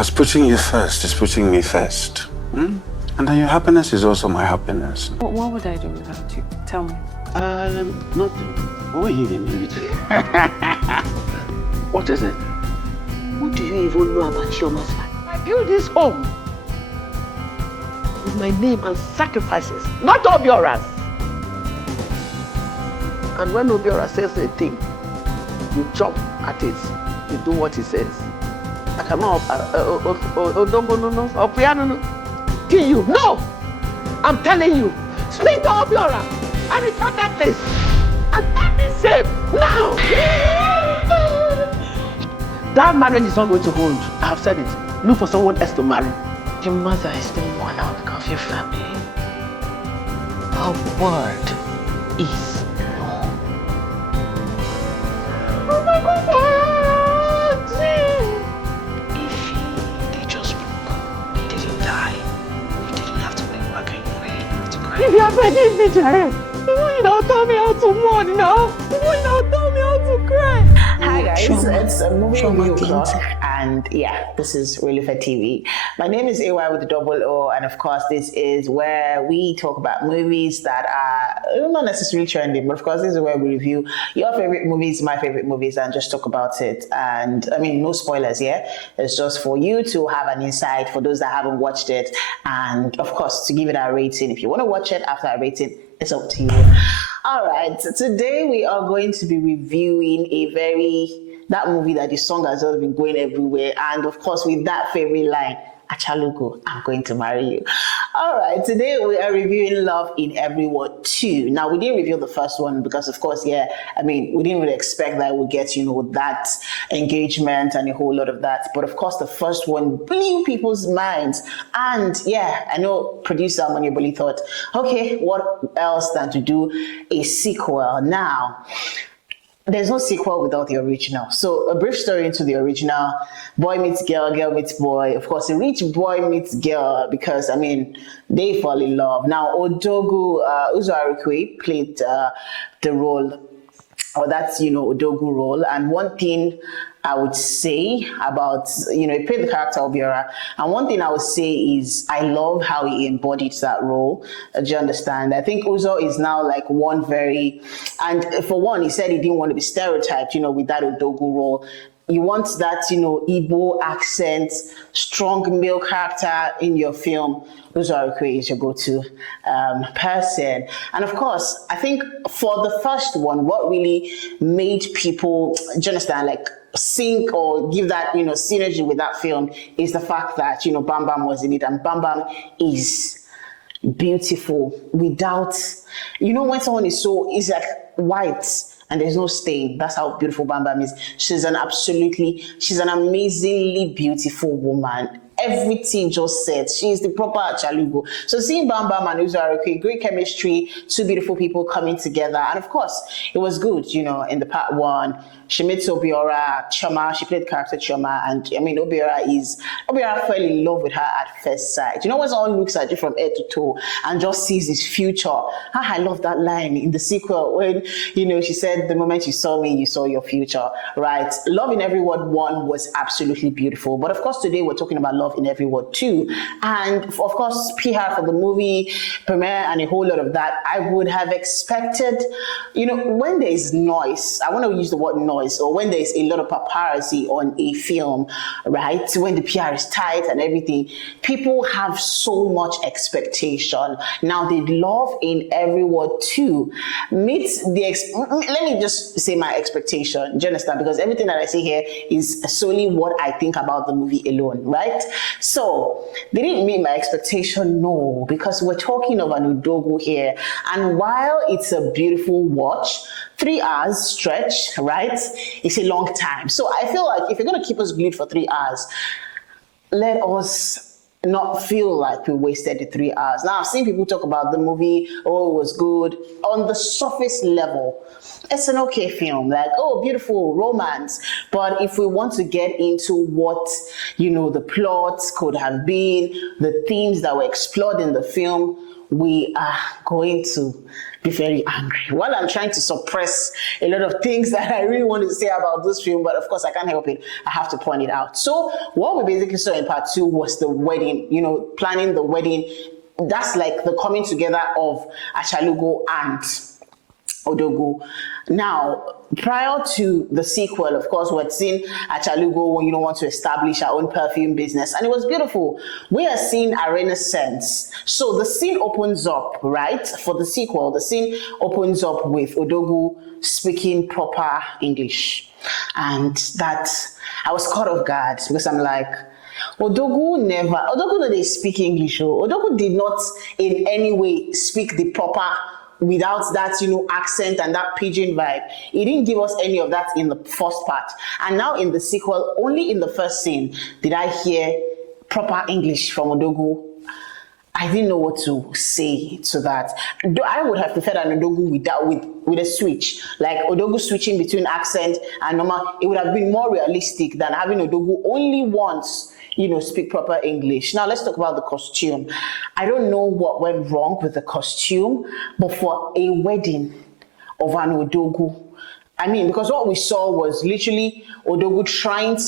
Because putting you first is putting me first. Hmm? And then your happiness is also my happiness. What would I do without you? Tell me. Nothing. What are you going to do? What is it? What do you even know about your husband? I built this home with my name and sacrifices, not Obiora's. And when Obiora says a thing, you jump at it. You do what he says. I cannot Odogwu or piano. Kill you. No! I'm telling you. Speak to Obiora and return that place. And let me safe now. That marriage is not going to hold. I have said it. Look for someone else to marry. Your mother is the one out of your family. Her word is law. Oh my God! If they just broke, he didn't die. You didn't have to make work anyway. You have to cry. If you are begging me, Jared, you don't tell me how to mourn now. You don't tell me how to cry. Hi guys, it's Omoni Oboli and yeah, this is Relufe TV. My name is AY with the double O, and of course this is where we talk about movies that are not necessarily trending, but of course this is where we review your favorite movies, my favorite movies, and just talk about it. And I mean, no spoilers here. It's just for you to have an insight for those that haven't watched it, and of course to give it a rating. If you want to watch it after a rating, it's up to you. All right, today we are going to be reviewing that movie that the song has just been going everywhere, and of course with that favorite line, achalugo, I'm going to marry you. All right, today we are reviewing Love in Every Word 2. Now, we didn't review the first one because, of course, we didn't really expect that we get, that engagement and a whole lot of that. But, of course, the first one blew people's minds. And, yeah, I know producer Omoni Oboli thought, okay, what else than to do a sequel? Now, there's no sequel without the original. So a brief story into the original: boy meets girl, girl meets boy. Of course, a rich boy meets girl because, they fall in love. Now, Odogwu played the role, or that's, Odogwu role. And one thing I would say about, he played the character of Obiora, and one thing I would say is I love how he embodied that role. Do you understand? I think Uzo is now like and for one, he said he didn't want to be stereotyped, with that Odogwu role. You want that, Igbo accent, strong male character in your film. Uzo is your go-to person. And of course, I think for the first one, what really made people, do you understand, sync or give that synergy with that film is the fact that Bam Bam was in it, and Bam Bam is beautiful without when someone is like white and there's no stain. That's how beautiful Bam Bam is. She's an amazingly beautiful woman. Everything just said. She's the proper achalugo. So seeing Bam Bam and Uzo, great chemistry, two beautiful people coming together. And of course, it was good, in the part one. She met Obiora, Choma, she played character Choma, and Obiora fell in love with her at first sight. When someone looks at you from head to toe and just sees his future. I love that line in the sequel when, she said, the moment you saw me, you saw your future, right? Love in Every Word 1 was absolutely beautiful. But of course, today we're talking about Love in Every Word 2. And of course, PR for the movie premiere and a whole lot of that, I would have expected, when there is noise, I want to use the word noise, or when there's a lot of paparazzi on a film, right? When the PR is tight and everything, people have so much expectation. Now, the Love in Every Word 2 meets let me just say my expectation. Do you understand? Because everything that I say here is solely what I think about the movie alone, right? So, they didn't meet my expectation, no, because we're talking of an Odogwu here. And while it's a beautiful watch, 3 hours stretch, right? It's a long time. So I feel like if you're going to keep us glued for 3 hours, let us not feel like we wasted the 3 hours. Now, I've seen people talk about the movie, oh, it was good. On the surface level, it's an okay film, beautiful romance. But if we want to get into what, the plots could have been, the themes that were explored in the film, we are going to be very angry. While I'm trying to suppress a lot of things that I really want to say about this film, but of course I can't help it. I have to point it out. So what we basically saw in part 2 was the wedding, you know, planning the wedding. That's like the coming together of achalugo and Odogwu. Now, prior to the sequel, of course, we'd seen achalugo when you don't want to establish our own perfume business, and it was beautiful. We are seeing a renaissance. So the scene opens up, right? For the sequel, the scene opens up with Odogwu speaking proper English, and that I was caught off guard because I'm like, Odogwu no dey speak English. Odogwu did not in any way speak the proper without that, you know, accent and that pidgin vibe. He didn't give us any of that in the first part. And now in the sequel, only in the first scene did I hear proper English from Odogwu. I didn't know what to say to that. I would have preferred an Odogwu with a switch, like Odogwu switching between accent and normal. It would have been more realistic than having Odogwu only once, you know, speak proper English. Now let's talk about the costume. I don't know what went wrong with the costume, but for a wedding of an Odogwu, I mean, because what we saw was literally Odogwu trying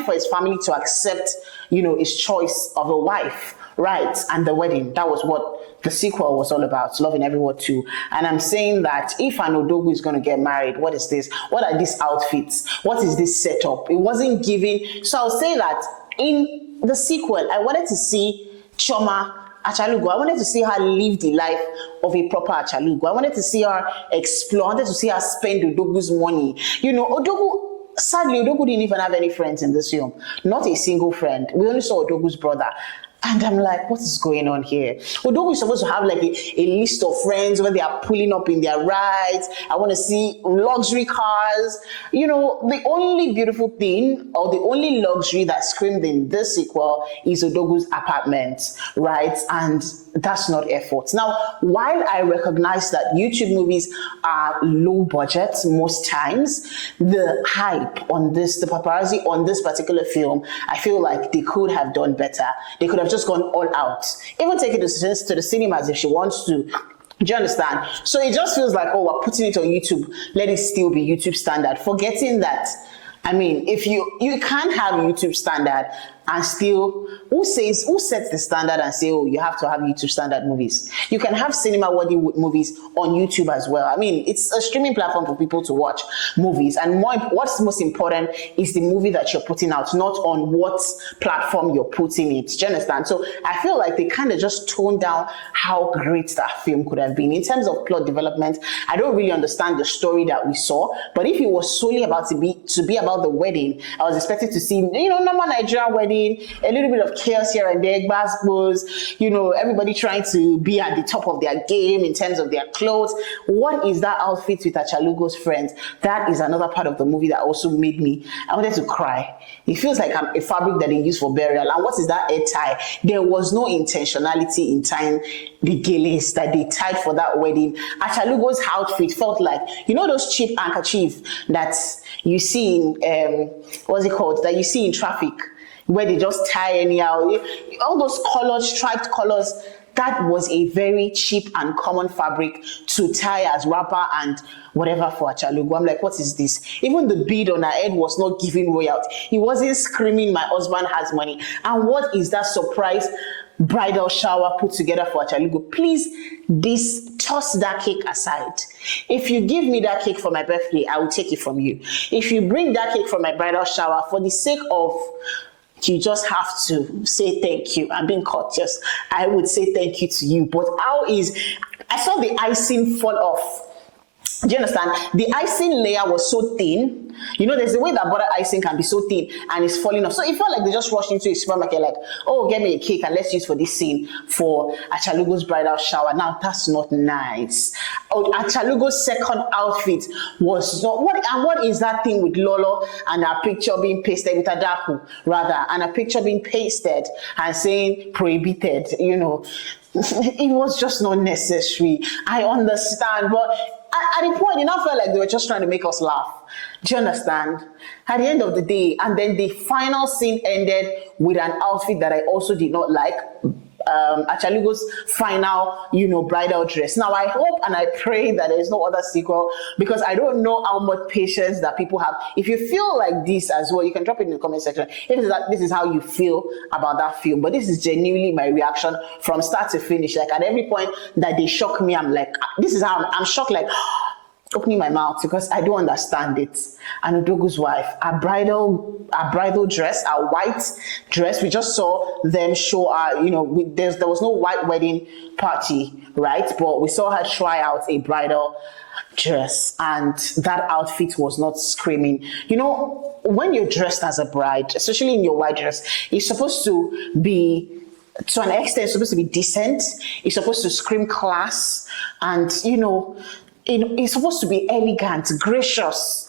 for his family to accept, you know, his choice of a wife, right? And the wedding. That was what the sequel was all about, Love in Every Word too. And I'm saying that if an Odogwu is going to get married, what is this? What are these outfits? What is this setup? It wasn't giving. So I'll say that in the sequel, I wanted to see Chioma Achalugo. I wanted to see her live the life of a proper Achalugo. I wanted to see her explore. I wanted to see her spend Odogwu's money. You know, sadly, Odogwu didn't even have any friends in this film. Not a single friend. We only saw Odogwu's brother. And I'm like, what is going on here? Odogwu is supposed to have like a list of friends when they are pulling up in their rides. I want to see luxury cars. You know, the only beautiful thing or the only luxury that screamed in this sequel is Odogwu's apartment, right? And that's not effort. Now, while I recognize that YouTube movies are low budget most times, the hype on this, the paparazzi on this particular film, I feel like they could have done better. They could have just gone all out. Even take it to the cinemas if she wants to. Do you understand? So it just feels like, oh, we're putting it on YouTube. Let it still be YouTube standard. Forgetting that, I mean, if you can't have YouTube standard and still, who sets the standard and say, oh, you have to have YouTube standard movies? You can have cinema-worthy movies on YouTube as well. I mean, it's a streaming platform for people to watch movies. And what's most important is the movie that you're putting out, not on what platform you're putting it. Do you understand? So I feel like they kind of just toned down how great that film could have been. In terms of plot development, I don't really understand the story that we saw. But if it was solely about to be about the wedding, I was expected to see, you know, normal Nigerian wedding, a little bit of chaos here and there, basketballs, you know, everybody trying to be at the top of their game in terms of their clothes. What is that outfit with Achalugo's friends? That is another part of the movie that also made me, I wanted to cry. It feels like a fabric that they use for burial. And what is that hair tie? There was no intentionality in tying the geles that they tied for that wedding. Achalugo's outfit felt like, you know, those cheap handkerchief that you see in, what's it called? That you see in traffic, where they just tie anyhow. All those colors, striped colors, that was a very cheap and common fabric to tie as wrapper and whatever for Achalugo. I'm like, what is this? Even the bead on her head was not giving royalty. He wasn't screaming, my husband has money. And what is that surprise bridal shower put together for Achalugo? Please, toss that cake aside. If you give me that cake for my birthday, I will take it from you. If you bring that cake for my bridal shower, for the sake of, you just have to say thank you. I'm being courteous. I would say thank you to you. But I saw the icing fall off. Do you understand? The icing layer was so thin. You know, there's a way that butter icing can be so thin and it's falling off. So it felt like they just rushed into a supermarket like, oh, get me a cake and let's use for this scene for Achalugo's bridal shower. Now, that's not nice. Achalugo's second outfit was not, what is that thing with Lolo and her picture being pasted with Adaku, rather, and a picture being pasted and saying prohibited, you know. It was just not necessary. I understand, but at the point, it now felt like they were just trying to make us laugh. Do you understand? At the end of the day, and then the final scene ended with an outfit that I also did not like. Achalugo's final, bridal dress. Now, I hope and I pray that there is no other sequel, because I don't know how much patience that people have. If you feel like this as well, you can drop it in the comment section. If this is how you feel about that film, but this is genuinely my reaction from start to finish. Like, at every point that they shock me, I'm like, this is how I'm shocked, like opening my mouth, because I don't understand it. And Odogwu's wife, a bridal dress, a white dress. We just saw them show there was no white wedding party, right? But we saw her try out a bridal dress, and that outfit was not screaming. When you're dressed as a bride, especially in your white dress, it's supposed to be, to an extent, it's supposed to be decent. It's supposed to scream class, and it's supposed to be elegant, gracious.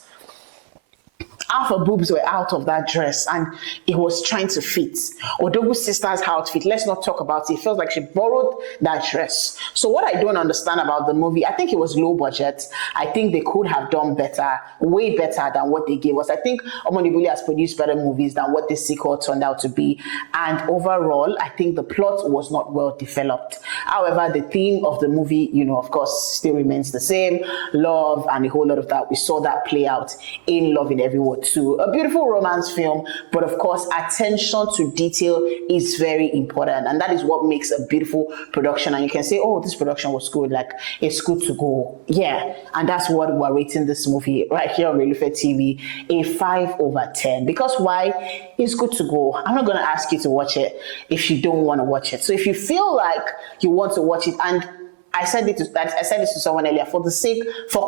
Half her boobs were out of that dress, and it was trying to fit. Odogwu's sister's outfit, let's not talk about it. It feels like she borrowed that dress. So what I don't understand about the movie, I think it was low budget. I think they could have done better, way better than what they gave us. I think Omoni Oboli has produced better movies than what this sequel turned out to be. And overall, I think the plot was not well developed. However, the theme of the movie, of course, still remains the same. Love and a whole lot of that. We saw that play out in Love in Every Word too. A beautiful romance film, but of course, attention to detail is very important, and that is what makes a beautiful production. And you can say, oh, this production was good, like it's good to go. Yeah, and that's what we're rating this movie right here on Relufe TV, a 5/10. Because why? It's good to go. I'm not going to ask you to watch it if you don't want to watch it. So if you feel like you want to watch it, and I said this to someone earlier, for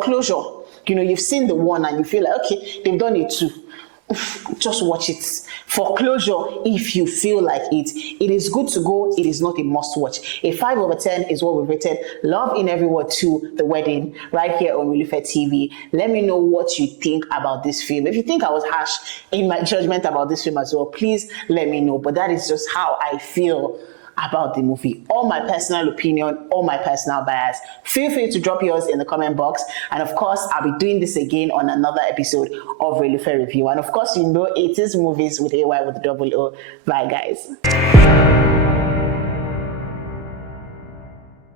closure. You've seen the one and you feel like, okay, they've done it too. Just watch it. For closure, if you feel like it. It is good to go. It is not a must watch. A 5/10 is what we've rated Love in Every Word 2, The Wedding, right here on Relufe TV. Let me know what you think about this film. If you think I was harsh in my judgment about this film as well, please let me know. But that is just how I feel about the movie. All my personal opinion, all my personal bias. Feel free to drop yours in the comment box. And of course, I'll be doing this again on another episode of Relufe Review. And of course, it is movies with AY with double O. Bye, guys.